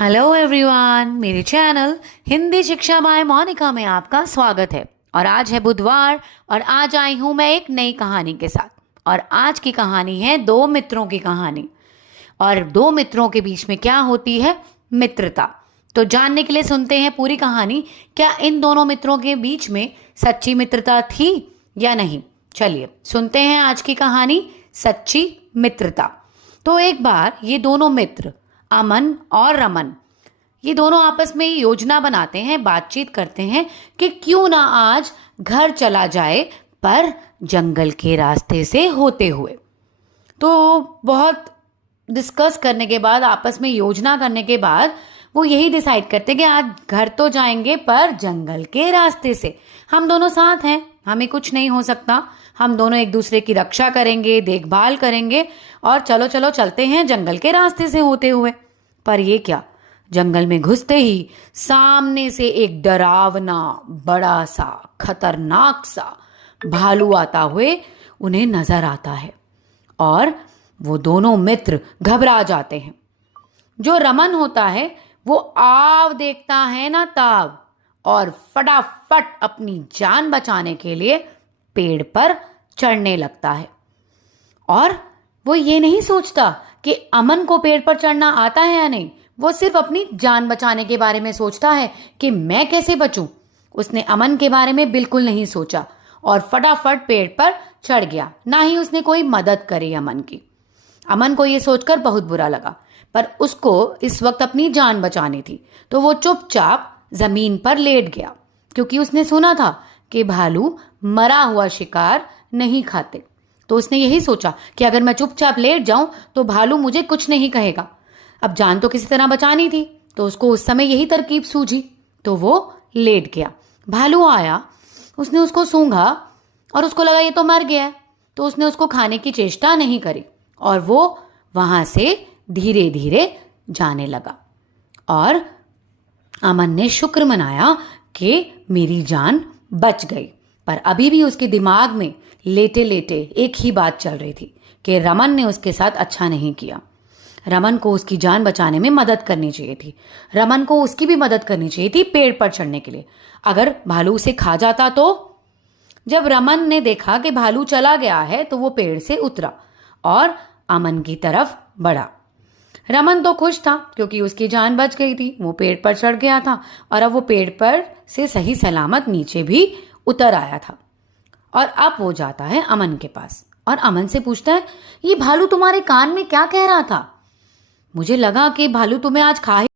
Hello everyone, मेरे channel Hindi शिक्षा bye Monika में आपका स्वागत है। और आज है बुधवार और आज आई हूं मैं एक नई कहानी के साथ। और आज की कहानी है दो मित्रों की कहानी। और दो मित्रों के बीच में क्या होती है? मित्रता। तो जानने के लिए सुनते हैं पूरी कहानी। क्या इन दोनों मित्रों के बीच में सच्ची मित्रता थी या नहीं? चलिए सुनते हैं आज की कहानी, सच्ची मित्रता। तो एक बार ये दोनों मित्र अमन और रमन, ये दोनों आपस में योजना बनाते हैं, बातचीत करते हैं कि क्यों ना आज घर चला जाए, पर जंगल के रास्ते से होते हुए। तो बहुत डिस्कस करने के बाद, आपस में योजना करने के बाद वो यही डिसाइड करते कि आज घर तो जाएंगे पर जंगल के रास्ते से। हम दोनों साथ हैं, हमें कुछ नहीं हो सकता, हम दोनों एक दूसरे की रक्षा करेंगे, देखभाल करेंगे और चलो चलो चलते हैं जंगल के रास्ते से होते हुए। पर ये क्या, जंगल में घुसते ही सामने से एक डरावना, बड़ा सा, खतरनाक सा भालू आता हुए उन्हें नजर आता है और वो दोनों मित्र घबरा जाते हैं। जो रमन होता है वो आव देखता है ना ताव, और फटाफट अपनी जान बचाने के लिए पेड़ पर चढ़ने लगता है। और वो ये नहीं सोचता कि अमन को पेड़ पर चढ़ना आता है या नहीं, वो सिर्फ अपनी जान बचाने के बारे में सोचता है कि मैं कैसे बचूं। उसने अमन के बारे में बिल्कुल नहीं सोचा और फटाफट पेड़ पर चढ़ गया। ना ही उसने कोई मदद करी अमन की। अमन को ये सोचकर बहुत बुरा लगा, पर उसको इस वक्त अपनी जान बचानी थी, तो वो चुपचाप जमीन पर लेट गया, क्योंकि उसने सुना था कि भालू मरा हुआ शिकार नहीं खाते। तो उसने यही सोचा कि अगर मैं चुपचाप लेट जाऊं तो भालू मुझे कुछ नहीं कहेगा। अब जान तो किसी तरह बचानी थी, तो उसको उस समय यही तरकीब सूझी, तो वो लेट गया। भालू आया, उसने उसको सूंघा और उसको लगा ये तो मर गया है, तो उसने उसको खाने की चेष्टा नहीं करी और वो वहां से धीरे धीरे जाने लगा। और अमन ने शुक्र मनाया कि मेरी जान बच गई। पर अभी भी उसके दिमाग में लेटे लेटे एक ही बात चल रही थी कि रमन ने उसके साथ अच्छा नहीं किया। रमन को उसकी जान बचाने में मदद करनी चाहिए थी। रमन को उसकी भी मदद करनी चाहिए थी पेड़ पर चढ़ने के लिए। अगर भालू उसे खा जाता तो? जब रमन ने देखा कि भालू चला गया है तो वो पेड़ से उतरा और अमन की तरफ बढ़ा। रमन तो खुश था क्योंकि उसकी जान बच गई थी, वो पेड़ पर चढ़ गया था और अब वो पेड़ पर से सही सलामत नीचे भी उतर आया था। और अब वो जाता है अमन के पास और अमन से पूछता है, ये भालू तुम्हारे कान में क्या कह रहा था? मुझे लगा कि भालू तुम्हें आज खा